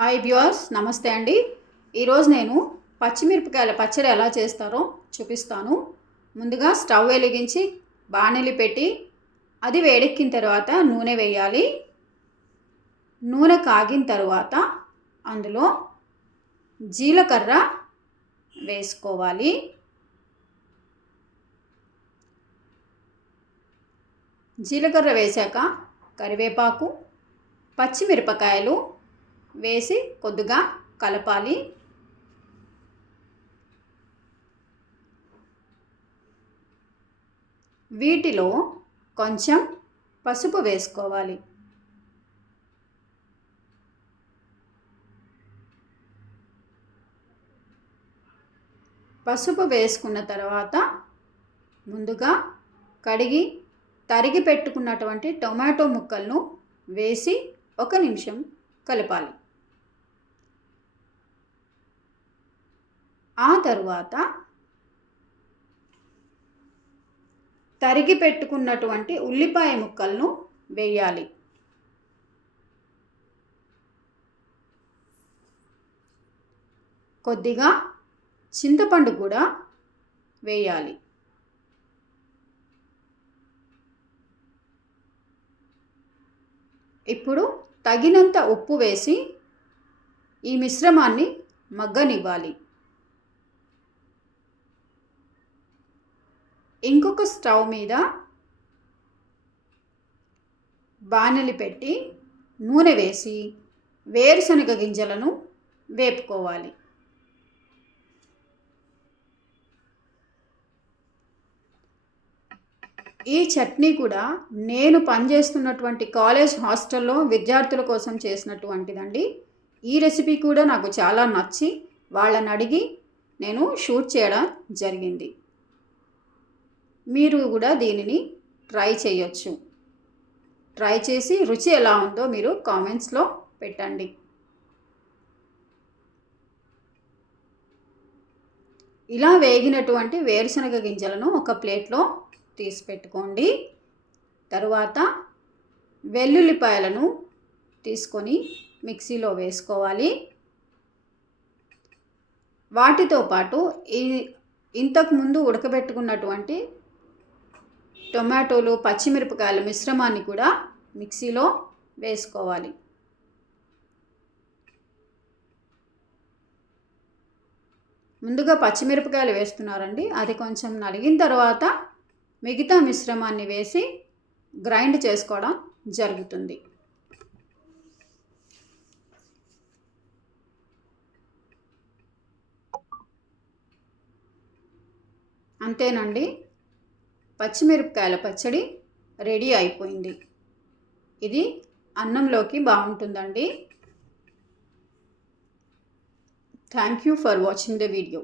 Hi viewers, నమస్తే అండి. ఈరోజు నేను పచ్చిమిరపకాయల పచ్చడి ఎలా చేస్తారో చూపిస్తాను. ముందుగా స్టవ్ వెలిగించి బాణలి పెట్టి అది వేడెక్కిన తర్వాత నూనె వేయాలి. నూనె కాగిన తర్వాత అందులో జీలకర్ర వేసుకోవాలి. జీలకర్ర వేశాక కరివేపాకు, పచ్చిమిరపకాయలు వేసి కొద్దిగా కలపాలి. వీటిలో కొంచెం పసుపు వేసుకోవాలి. పసుపు వేసుకున్న తర్వాత ముందుగా కడిగి తరిగి పెట్టుకున్నటువంటి టొమాటో ముక్కలను వేసి 1 నిమిషం కలపాలి. ఆ తరువాత తరిగి పెట్టుకున్నటువంటి ఉల్లిపాయ ముక్కలను వేయాలి. కొద్దిగా చింతపండు కూడా వేయాలి. ఇప్పుడు తగినంత ఉప్పు వేసి ఈ మిశ్రమాన్ని మగ్గనివ్వాలి. ఇంకొక స్టవ్ మీద బాణలి పెట్టి నూనె వేసి వేరుశనగ గింజలను వేపుకోవాలి. ఈ చట్నీ కూడా నేను పనిచేస్తున్నటువంటి కాలేజ్ హాస్టల్లో విద్యార్థుల కోసం చేసినటువంటిదండి. ఈ రెసిపీ కూడా నాకు చాలా నచ్చి వాళ్ళని అడిగి నేను షూట్ చేయడం జరిగింది. మీరు కూడా దీనిని ట్రై చేయొచ్చు. ట్రై చేసి రుచి ఎలా ఉందో మీరు కామెంట్స్లో పెట్టండి. ఇలా వేగినటువంటి వేరుశనగ గింజలను ఒక ప్లేట్లో తీసి పెట్టుకోండి. తరువాత వెల్లుల్లిపాయలను తీసుకొని మిక్సీలో వేసుకోవాలి. వాటితో పాటు ఇంతకుముందు ఉడకబెట్టుకున్నటువంటి టొమాటోలు, పచ్చిమిరపకాయల మిశ్రమాన్ని కూడా మిక్సీలో వేసుకోవాలి. ముందుగా పచ్చిమిరపకాయలు వేస్తున్నారండి. అది కొంచెం నలిగిన తర్వాత మిగతా మిశ్రమాన్ని వేసి గ్రైండ్ చేసుకోవడం జరుగుతుంది. అంతేనండి, పచ్చిమిరపకాయల పచ్చడి రెడీ అయిపోయింది. ఇది అన్నంలోకి బాగుంటుందండి. Thank you for watching the video.